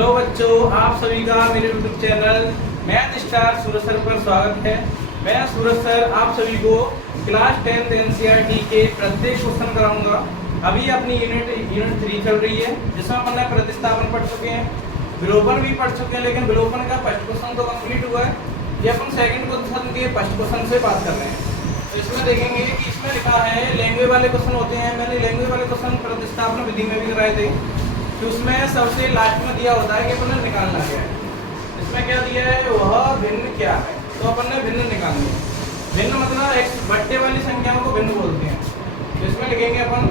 Hello बच्चों, आप सभी का मेरे यूट्यूब चैनल मैथ स्टार सूरज सर पर स्वागत है। मैं सूरज सर आप सभी को क्लास 10th एनसीईआरटी के प्रत्येक क्वेश्चन कराऊंगा। अभी अपनी यूनिट 3 चल रही है, जिसमें अपन ने प्रतिस्थापन पढ़ चुके हैं, विलोपन भी पढ़ चुके हैं, लेकिन विलोपन का फर्स्ट क्वेश्चन तो कंप्लीट हुआ है। ये अपन सेकंड क्वेश्चन के फर्स्ट क्वेश्चन से बात कर रहे हैं। तो इसमें देखेंगे कि इसमें लिखा है लैंग्वेज वाले क्वेश्चन होते हैं। मैंने लैंग्वेज वाले क्वेश्चन प्रतिस्थापन विधि में भी कराए थे, कि उसमें सबसे लास्ट में दिया होता है कि अपन ने निकालना क्या है। इसमें क्या दिया है, वह भिन्न क्या है, तो अपन ने भिन्न निकालनी है। भिन्न मतलब एक बट्टे वाली संख्याओं को भिन्न बोलते हैं। तो इसमें लिखेंगे अपन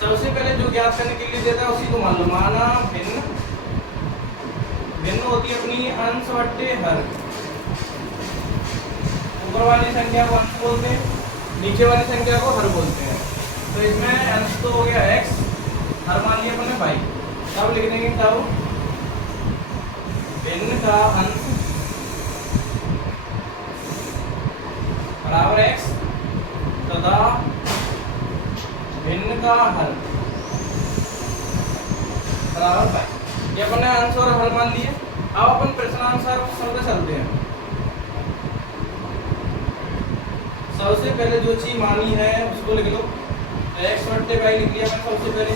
सबसे पहले जो ज्ञात करने के लिए देता है उसी को मान लो। माना भिन्न, भिन्न होती है अपनी अंश बट्टे हर। ऊपर वाली संख्या को अंश बोलते हैं, नीचे वाली संख्या को हर बोलते हैं। तो इसमें अंश तो हो गया x, हर मान लिया अपने y। तब लिख देंगे तब भिन्न का अंश बराबर x तथा भिन्न का हर बराबर y। ये अपन ने अंश और हर मान लिए। अब अपन प्रश्नानुसार क्वेश्चन पे चलते हैं। सबसे पहले जो चीज मानी है उसको लिख लो। x बट्टे y लिख लिया मैंने सबसे पहले।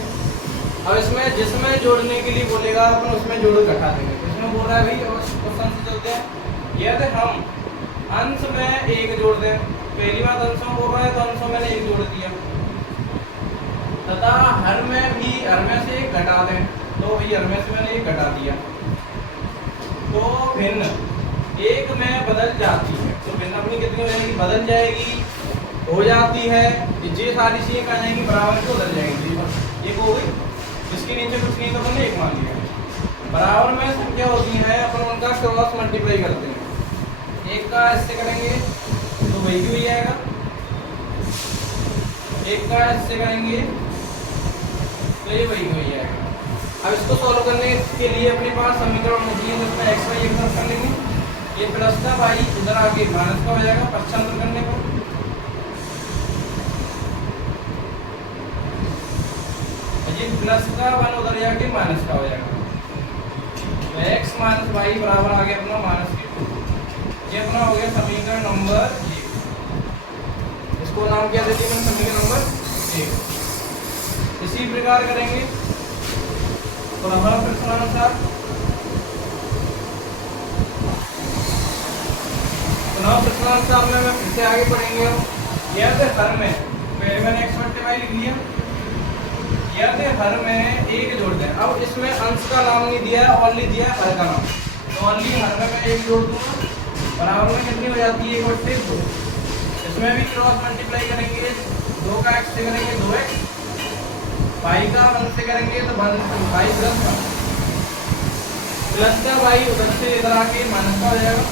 अब इसमें जिसमें जोड़ने के लिए बोलेगा अपन उसमें जोड़ घटा देंगे। इसमें बोल रहा है भाई, और क्वेश्चन से चलते हैं। यदि हम अंश में एक जोड़ दें, पहली बात अंशों को बोल रहा है तो अंशों में एक जोड़ दिया, तथा हर में भी हर में से एक घटा दें, तो भाई हर में से मैंने एक घटा दिया, तो भिन्न एक में बदल जाती है। तो भिन्न अपनी कितनी हो जाएगी, बदल जाएगी, हो जाती है। ये सारी चीजें कहा जाएंगी बराबर के बदल जाएंगी। एक हो गई, इसके नीचे कुछ नहीं तो हमने एक मान लिया। बराबर में संख्या होती है, अपन उनका क्रॉस मल्टीप्लाई करते हैं। एक का इससे करेंगे तो वही भी हो जाएगा, एक का इससे करेंगे तो ये वही हो जाएगा। अब इसको सॉल्व करने के लिए अपने पास समीकरण होती है, जिसमें x y एक तरफ कर लेंगे, ये प्लस का y उधर आके माइनस का हो जाएगा पक्षांतर करने पर। ये प्लस का 1 उधर जाके माइनस का हो जाएगा, तो x माइनस वाई बराबर आ गया अपना माइनस के 2। ये अपना हो गया समीकरण नंबर 1। इसको नाम क्या देते हैं, समीकरण नंबर 1। इसी प्रकार करेंगे तो हमारा प्रश्नानुसार में फिर से आगे बढ़ेंगे। यह हर में पहले मैंने x बट्टे y लिख लिया, यदि हर में एक जोड़ दें। अब इसमें अंश का नाम नहीं दिया है, ओनली दिया है हर का नाम, तो ओनली हर में मैं एक जोड़ दूंगा, बराबर में कितनी हो जाती है 1 बट्टे 2। इसमें भी क्रॉस मल्टीप्लाई करेंगे, 2 का x से करेंगे 2x, y का 1 से करेंगे तो 1 y प्लस का y उधर से इधर आके माइनस का हो जाएगा,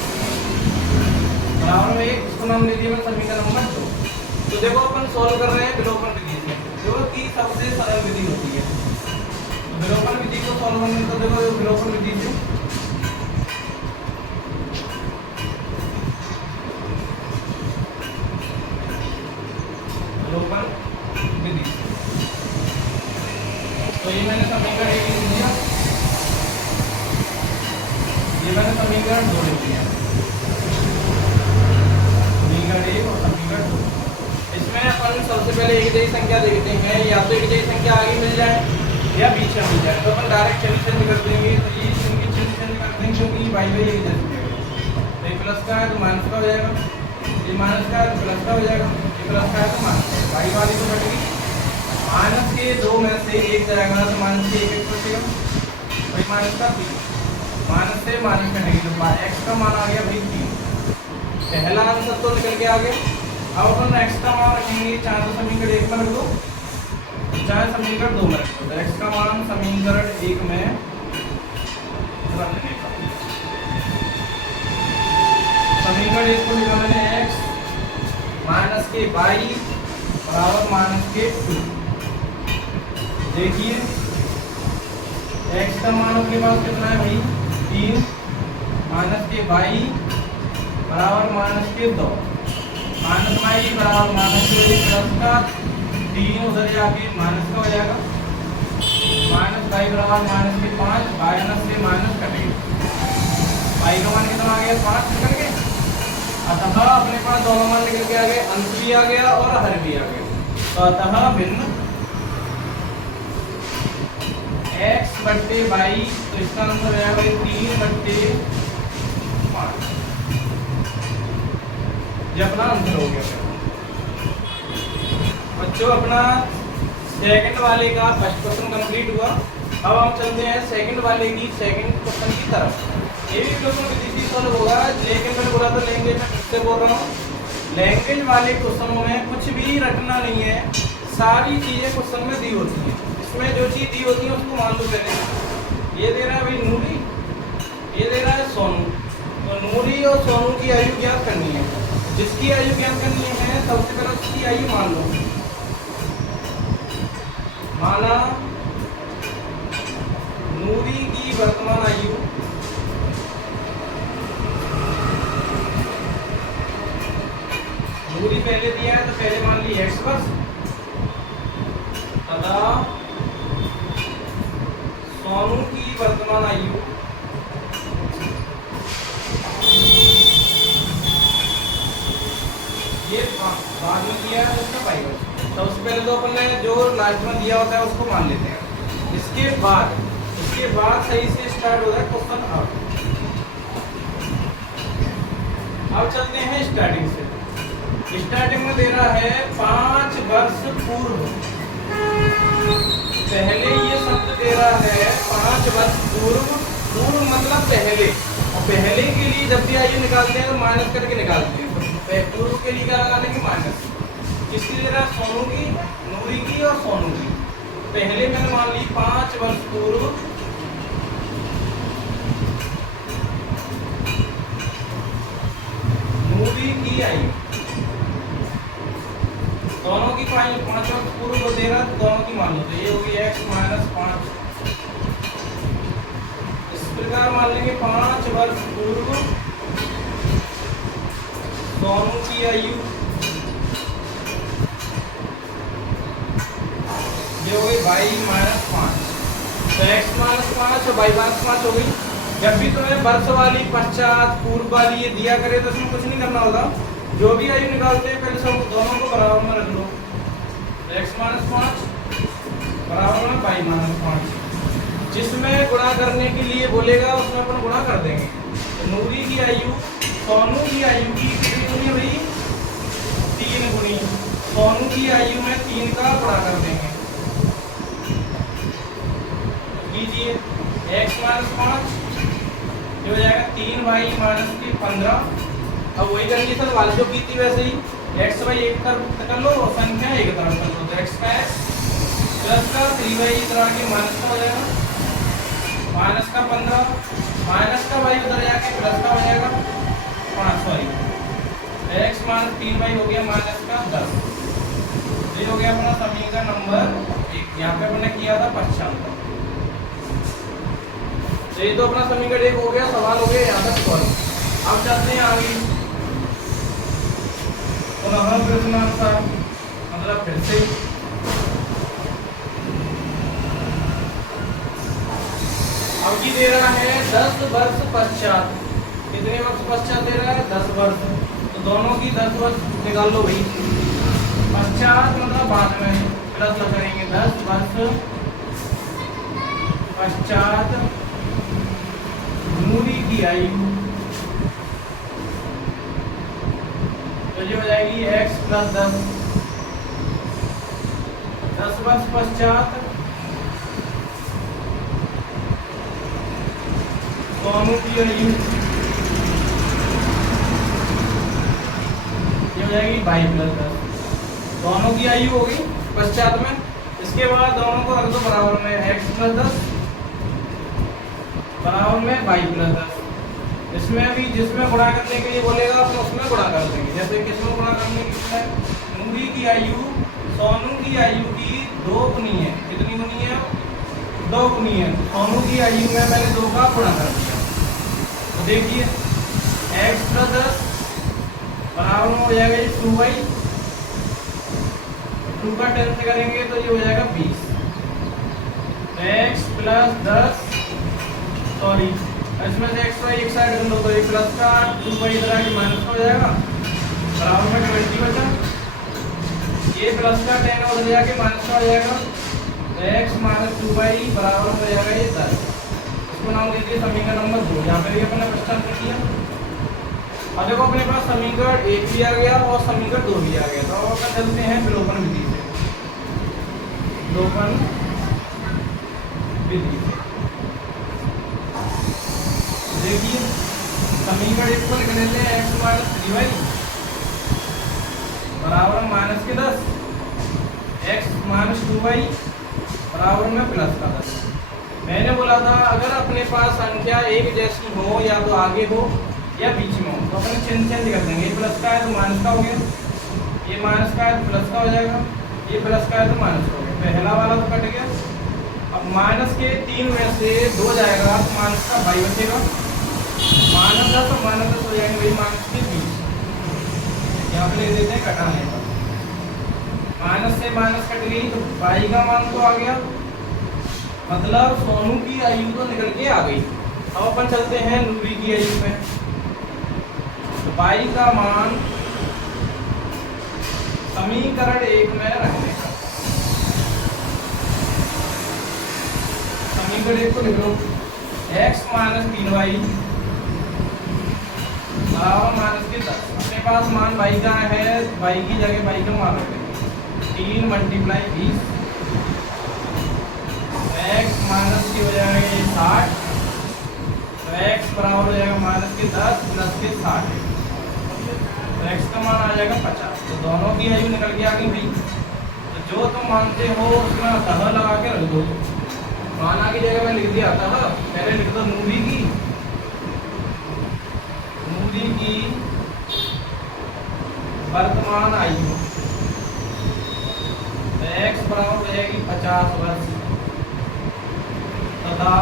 बराबर में 1। इसको नाम दे दिया समीकरण नंबर 2। तो देखो अपन सॉल्व कर रहे हैं विलोपन विधि से, जो कि सबसे सरल विधि होती है। तो विलोपन विधि को सॉल्व करने तो देखो विलोपन विधि से विलोपन विधि, तो ये मैंने समीकरण 1 लिख दिया, ये मैंने समीकरण 2 लिख दिया, समीकरण 1 और समीकरण 2। इसमें अपन सबसे पहले एक जैसी संख्या देखते हैं, या तो एक जैसी संख्या आगे मिल जाए या बीच में मिल जाए, तो अपन डायरेक्ट चेंज कर देंगे। तो ये इनकी चेंज कर देंगे, क्योंकि y एक जैसी है। तो ये प्लस का है तो माइनस का हो जाएगा, ये माइनस का है तो प्लस का हो जाएगा, ये प्लस का है तो माइनस। y वाली तो घटेगी, माइनस के 2 में से 1 जाएगा तो माइनस के 1 बचेगा, वही माइनस का 3, माइनस से माइनस करेंगे तो x का मान आ गया भाई 3। पहला आंसर तो निकल के आ गया। अब अपन x का मान रखेंगे, चाहे तो समीकरण 1 में रख दो, चाहे समीकरण 2 में रख दो। तो x का मान समीकरण 1 में रख देने का, समीकरण 1 को लिखा मैंने x माइनस के y बराबर माइनस के 2। देखिए x का मान अपने पास कितना है भाई 3, माइनस के y बराबर माइनस के 2, माइनस y बराबर माइनस के प्लस का 3 उधर जाके माइनस का हो जाएगा, माइनस बाई बराबर माइनस के 5, माइनस से माइनस कटेगा, बाई का मान कितना आ गया 5 निकल के। अतः अपने पास दोनों मान निकल के आ गए, अंश भी आ गया और हर भी आ गया। तो अतः भिन्न x बट्टे बाई, तो इसका आंसर आएगा 3 बट्टे 5। ये अपना आंसर हो गया बच्चों। अपना सेकंड वाले का फर्स्ट क्वेश्चन कंप्लीट हुआ। अब हम चलते हैं सेकंड वाले की सेकंड क्वेश्चन की तरफ। ये भी क्वेश्चन विधि सॉल्व होगा, लेकिन मैंने बोला था लैंग्वेज में, फिर से बोल रहा हूँ, लैंग्वेज वाले क्वेश्चनों में कुछ भी रटना नहीं है, सारी चीजें क्वेश्चन में दी होती हैं। इसमें जो चीज दी होती है उसको मान लो पहले। ये दे रहा है भाई नूरी, ये दे रहा है सोनू। तो नूरी और सोनू की आयु ज्ञात करनी है। जिसकी आयु ज्ञात करनी है सबसे पहले उसकी आयु मान लो। माना नूरी की वर्तमान आयु नूरी पहले दिया है तो पहले मान ली x वर्ष, तथा सोनू की वर्तमान आयु ये बाद में दिया है उसका पाई वर्ष। तो उससे पहले तो अपन ने जो लास्ट में दिया होता है उसको मान लेते हैं। इसके बाद सही से स्टार्ट हो रहा है क्वेश्चन। अब चलते हैं स्टार्टिंग से। स्टार्टिंग में दे रहा है 5 वर्ष पूर्व। पहले ये शब्द दे रहा है 5 वर्ष पूर्व। पूर्व मतलब पहले, और पहले के लिए जब भी आयु निकालते हैं तो माइनस करके निकालते हैं। तो पूर्व के लिए क्या लगाने की माइनस। किसकी दे रहा है? सोनू की, नूरी की और सोनू की। पहले मैंने मान ली 5 वर्ष पूर्व नूरी की आयु। दोनों की 5 वर्ष पूर्व को दे रहा है, दोनों की मान लो। तो ये होगी x माइनस 5। इस प्रकार मान लेंगे 5 वर्ष पूर्व सोनू की आयु। ये हो गई बाई माइनस 5। तो x माइनस 5 और बाई माइनस 5 हो गई। जब भी तुम्हें वर्ष वाली, पश्चात, पूर्व वाली ये दिया करे तो इसमें कुछ नहीं करना होगा। जो भी आयु निकालते हैं पहले सब दोनों को बराबर में रख लो। x माइनस 5 बराबर में बाई माइनस 5। जिसमें गुणा करने के लिए बोलेगा उसमें अपन गुणा कर देंगे। तो नूरी की आयु सोनू की आयु की कितनी गुनी हुई? 3 गुनी। सोनू की आयु में 3 का गुणा कर देंगे। कीजिए x माइनस 5 ये हो जाएगा 3 बाई माइनस की 15। अब वही कंडीशन वाली जो की थी वैसे ही x बाई 1 कर लो और संख्या एक तरफ कर लो। तो x का x प्लस का 3 बाई तरह के माइनस का हो जाएगा, माइनस का 15, माइनस का बाई उधर जाके प्लस का हो जाएगा 5। सॉरी x माइनस 3 बाई हो गया माइनस का 10। ये हो गया अपना समीकरण नंबर 1। यहाँ पे हमने किया था 95। ये तो अपना समीकरण 1 हो गया, सवाल हो गया यहाँ तक सॉल्व। अब चलते हैं आगे। पुनः प्रश्नानुसार मतलब फिर से अब की दे रहा है 10 वर्ष पश्चात। कितने वर्ष पश्चात दे रहा है? 10 वर्ष। तो दोनों की 10 वर्ष निकाल लो भाई। पश्चात मतलब बाद में प्लस करेंगे। 10 वर्ष पश्चात नूरी की आयु। तो ये हो जाएगी x प्लस 10। 10 वर्ष पश्चात सोनू की आयु। ये हो जाएगी 22 प्लस 10। दोनों की आयु होगी पश्चात में। इसके बाद दोनों को रख दो बराबर में। x प्लस 10 बराबर में 22 प्लस 10। इसमें भी जिसमें गुणा करने के लिए बोलेगा अपन उसमें गुणा कर देंगे। जैसे किसमें गुणा करने के लिए? नूरी की आयु सोनू की आयु की 2 गुनी है। कितनी गुनी है? 2 गुनी है। सोनू की आयु में मैंने 2 का गुणा कर दिया। तो देखिए x प्लस 10 बराबर में हो जाएगा 2 बाई 2 का 10 से करेंगे तो ये हो जाएगा 20। x प्लस 10, सॉरी इसमें से x y एक साइड कर लो तो ये प्लस का 2y इधर आके माइनस का हो जाएगा, बराबर में 20 बचा। ये प्लस का 10 उधर जाके माइनस का हो जाएगा, x माइनस 2y बराबर हो जाएगा ये 10। इसको नाम दीजिए समीकरण नंबर 2। यहाँ पे भी अपने प्रश्न कर लिया। और देखो अपने पास समीकरण 1 भी आ गया और समीकरण 2 भी आ गया। तो अब अपन चलते हैं विलोपन विधि से। विलोपन विधि देखिए समीकरण 1 को लिख लेते हैं x माइनस 3y बराबर माइनस के 10, x माइनस 2y बराबर में प्लस का 10। मैंने बोला था अगर अपने पास संख्या एक जैसी हो या तो आगे हो या बीच में हो तो अपन चिन्ह चेंज कर देंगे। ये प्लस का है तो माइनस का हो गया, ये माइनस का है तो प्लस का हो जाएगा, ये प्लस का है तो माइनस का हो गया। पहला वाला तो कट गया। अब माइनस के 3 में से 2 जाएगा तो माइनस का y बचेगा, माइनस 10 तो माइनस 10 हो जाएंगे भाई माइनस के 20। यहाँ पे लिख देते हैं घटाने का। माइनस से माइनस कट गई तो y का मान तो आ गया, मतलब सोनू की आयु तो निकल के आ गई। अब अपन चलते हैं नूरी की आयु में। तो y का मान समीकरण 1 में रखने का, समीकरण 1 को लिख लो x माइनस 3y बराबर माइनस के 10। अपने पास मान y का है, y की जगह y का मान रखेंगे 3 मल्टीप्लाई 20, x माइनस की हो जाएगा ये 60, तो x बराबर हो जाएगा माइनस के 10 प्लस के 60, तो x का मान आ जाएगा 50। तो दोनों की आयु निकल के आ गई भाई। तो जो तुम मानते हो उसमें अतः लगा के रख दो। माना की जगह में लिख दिया अतः, पहले लिख दो नूरी की वर्तमान आयु, तो x बराबर हो जाएगी 50 वर्ष तथा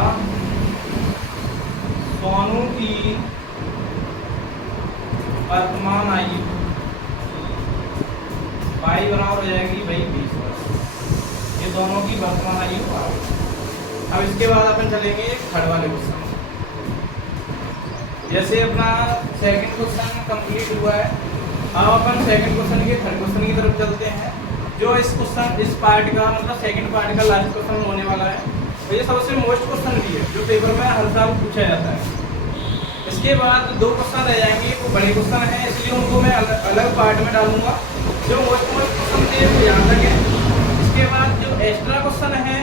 सोनू की वर्तमान आयु y बराबर हो जाएगी भाई 20 वर्ष। ये दोनों की वर्तमान आयु आ गई। अब इसके बाद अपन चलेंगे थर्ड वाले क्वेश्चन। जैसे अपना सेकंड क्वेश्चन कंप्लीट हुआ है, अब अपन सेकंड क्वेश्चन के थर्ड क्वेश्चन की तरफ चलते हैं। जो इस क्वेश्चन इस पार्ट का मतलब सेकंड पार्ट का लास्ट क्वेश्चन होने वाला है, तो ये सबसे मोस्ट क्वेश्चन भी है जो पेपर में हर साल पूछा जाता है। इसके बाद 2 क्वेश्चन रह जाएंगे, वो बड़े क्वेश्चन हैं इसलिए उनको मैं अलग पार्ट में डालूंगा। जो मोस्ट क्वेश्चन थे वो यहाँ तक है। इसके बाद जो एक्स्ट्रा क्वेश्चन है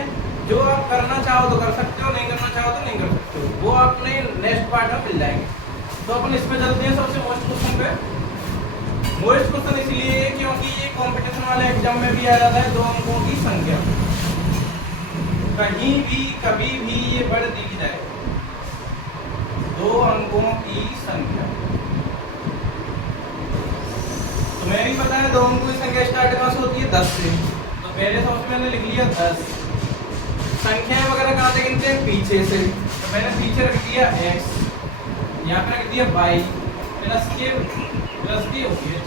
जो आप करना चाहो तो कर सकते हो, नहीं करना चाहो तो नहीं कर सकते हो, वो आपने नेक्स्ट पार्ट में मिल जाएंगे। तो अपन इसमें चलते हैं सबसे मोस्ट क्वेश्चन पे। मोस्ट क्वेश्चन इसलिए क्योंकि ये कंपटीशन वाले एग्जाम में भी आ जाता है 2 अंकों की संख्या, कहीं भी कभी भी ये बढ़ दी जाए 2 अंकों की संख्या। तुम्हें भी पता है 2 अंकों की संख्या स्टार्ट कहाँ से होती है 10 से, तो पहले सबसे मैंने लिख लिया 10। संख्याएं वगैरह कहाँ से गिनते हैं पीछे से, तो मैंने पीछे रख दिया x, यहाँ पे रख दिया y प्लस के हो गया।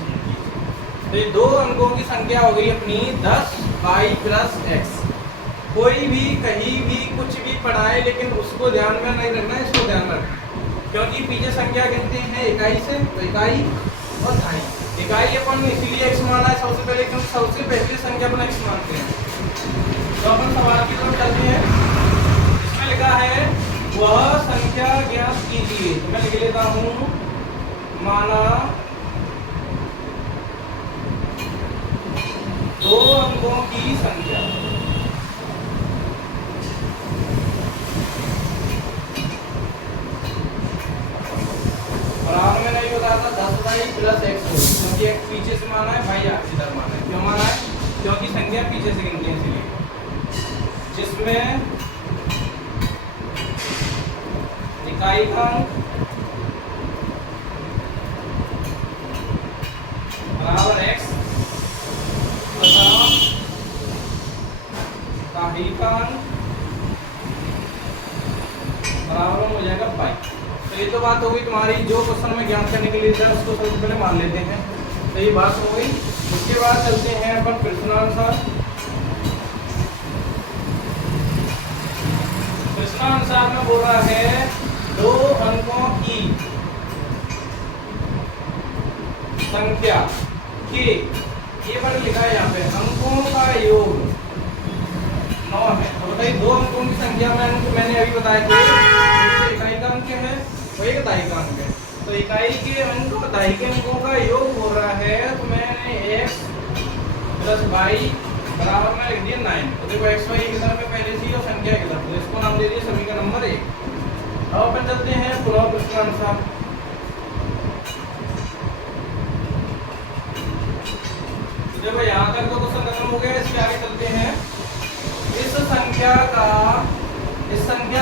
तो ये 2 अंकों की संख्या हो गई अपनी 10 y प्लस x। कोई भी कहीं भी कुछ भी पढ़ाए लेकिन उसको ध्यान में नहीं रखना है, इसको ध्यान रखना, क्योंकि पीछे संख्या गिनते हैं इकाई से, तो इकाई और ढाई। इकाई अपन इसीलिए x माना है सबसे पहले क्योंकि सबसे पहली संख्या अपन x मानते हैं। तो अपन सवाल की तरफ चलते हैं। इसमें लिखा है वह संख्या ज्ञात कीजिए, तो मैं लिख लेता हूँ माना 2 अंकों की संख्या। बराबर में नहीं होता था 10y प्लस x होगी, क्योंकि x पीछे से माना है, भाई आगे इधर माना है। क्यों माना है? क्योंकि संख्या पीछे से गिनती है इसलिए। जिसमें इकाई का अंक बराबर x तथा दहाई का अंक बराबर हो जाएगा y। तो ये तो बात हो गई तुम्हारी जो क्वेश्चन में ज्ञान करने के लिए था उसको सबसे पहले मान लेते हैं, तो ये बात हो गई। उसके बाद चलते हैं अपन प्रश्नानुसार। प्रश्न अनुसार में बोल रहा है 2 अंकों की संख्या के, ये वर्ड लिखा है यहाँ पे, अंकों का योग 9 है। तो बताइए 2 अंकों की संख्या में मैंने अभी बताया कि इकाई का अंक है और एक दाई का अंक है। तो इकाई के अंक और दाई के अंकों का योग हो रहा है, तो मैंने x प्लस वाई बराबर में लिख दिया 9। तो देखो x y की तरफ पहले से ही और संख्या की तरफ, तो इसको नाम दे दिए समीकरण नंबर 1। अब अपन चलते हैं पुनः प्रश्न अनुसार। देखो यहाँ तक तो क्वेश्चन खत्म हो गया, इसके आगे चलते हैं। इस संख्या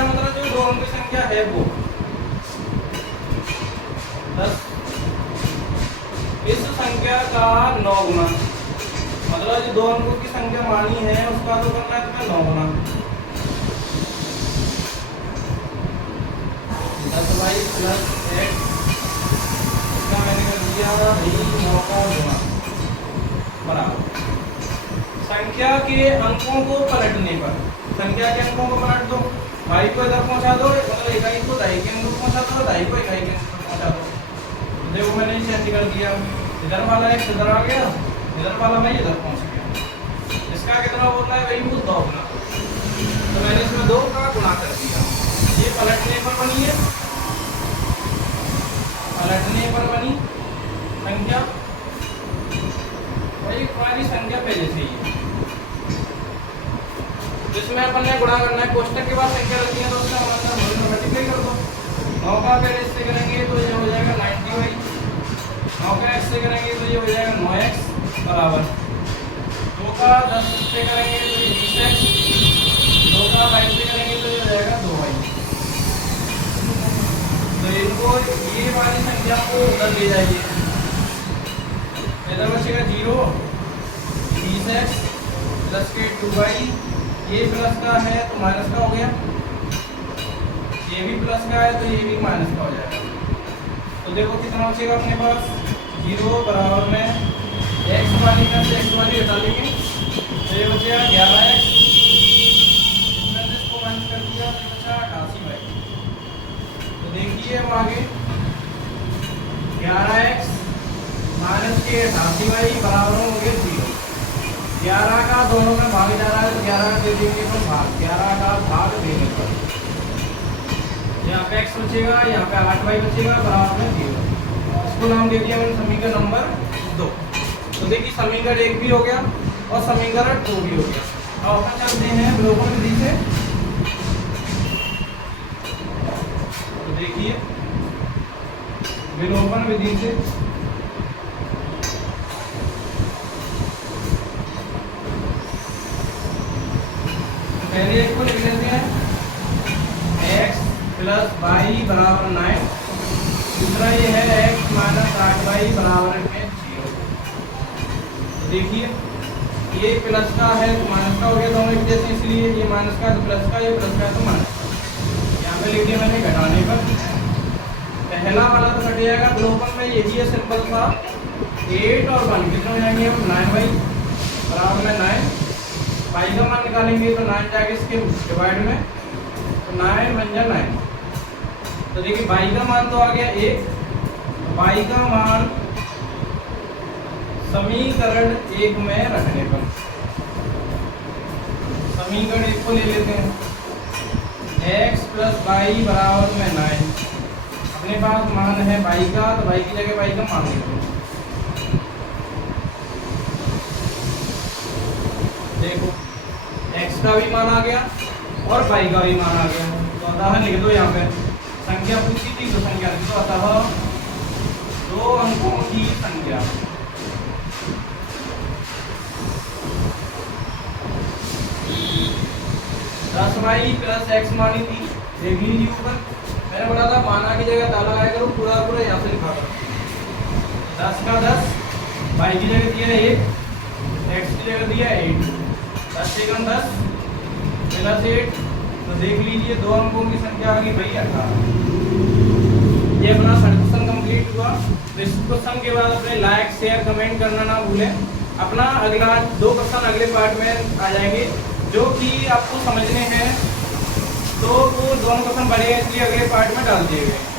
मतलब जो 2 अंक की संख्या है वो 10, इस संख्या का 9 गुना, मतलब जो 2 अंकों की संख्या मानी है उसका तो करना है तुम्हें 9 गुना। 10y प्लस x, इसका मैंने कर दिया 9 का गुना बराबर संख्या के अंकों को पलटने पर, संख्या के अंकों को पलट दो, भाई को इधर पहुंचा दो, मतलब इकाई को दाई के अंक पहुंचा दो, दाई को इकाई के अंक पहुंचा दो। देखो मैंने चेंज कर दिया, इधर वाला x इधर आ गया, इधर वाला भाई इधर पहुंच गया। इसका कितना बोलना है भाई, वो 2 गुना, तो मैंने इसमें 2 का गुणा कर दिया। ये पलटने पर बनी है, पलटने पर बनी संख्या, वही हमारी संख्या पहले से ही है, जिसमें अपन ने गुणा करना है, कोष्टक के बाद संख्या रखनी है तो उसका मल्टीप्लाई कर दो। 9 का पहले इससे करेंगे तो ये हो जाएगा 90y, 9 का x से करेंगे तो ये हो जाएगा 9x बराबर 2 का 10 से करेंगे तो ये 20x, 2 का 22 से करेंगे तो ये हो जाएगा 2y। तो इनको ये वाली संख्या को उधर ले जाइए, इधर बचेगा 0, 20x प्लस के 2y, ये प्लस का है तो माइनस का हो गया, ये भी प्लस का है तो ये भी माइनस का हो जाएगा। तो देखो कितना बचेगा अपने पास, 0 बराबर में x वाली में से x वाली हटा लेंगे तो ये बचेगा 11x, इसमें इसको माइनस कर दिया तो बचा 88y। तो देखिए अब आगे 11x माइनस के 88y बराबर हो गए 0। 11 का दोनों में भाग जा रहा है तो 11 दे देंगे तो भाग, 11 का भाग देने पर यहाँ पे x बचेगा, यहाँ पे 8y बचेगा बराबर में 0। इसको नाम दे दिया मैंने समीकरण नंबर 2। तो देखिए समीकरण 1 भी हो गया और समीकरण 2 भी हो गया। अब अपन चलते हैं विलोपन विधि से। तो देखिए विलोपन विधि से पहले एक को लिख लेते हैं, x प्लस वाई बराबर 9, दूसरा ये है x माइनस 8y बराबर में 0। तो देखिए ये प्लस का है तो माइनस का हो गया दोनों एक जैसे, इसलिए ये माइनस का है तो प्लस का, ये प्लस का है तो माइनस का। यहाँ पे लिख दिया मैंने घटाने पर, पहला वाला तो घट जाएगा, विलोपन में यही है सिंपल सा, 8 और 1 कितने हो जाएंगे हम 9y बराबर में 9, y का मान निकालेंगे तो 9 जाएगा इसके डिवाइड में, तो 9 बन 9। तो देखिए y का मान तो आ गया 1, y का मान समीकरण 1 में रखने पर, समीकरण 1 को ले लेते हैं, x प्लस वाई बराबर में 9, अपने पास मान है y का तो y की जगह y का मान लिख दो। देखो x का भी मान आ गया और y का भी मान आ गया, तो अतः लिख दो यहाँ पे, संख्या पूछी थी तो संख्या लिख दो, अतः 2 अंकों की संख्या 10y प्लस x मानी थी, देख लीजिए ऊपर मैंने बोला था माना की जगह ताला लगाया करो, पूरा पूरा यहाँ से लिखा करो। 10 का 10, y की जगह दिया 1, x की जगह दिया 8, 10 से 10 प्लस 8, तो देख लीजिए 2 अंकों की संख्या आ गई भाई 18। ये अपना क्वेश्चन कंप्लीट हुआ। तो इस क्वेश्चन के बाद अपने लाइक शेयर कमेंट करना ना भूलें। अपना अगला 2 क्वेश्चन अगले पार्ट में आ जाएंगे जो कि आपको समझने हैं तो वो दोनों क्वेश्चन बढ़े हैं, इसलिए अगले पार्ट में डाल दिए गए।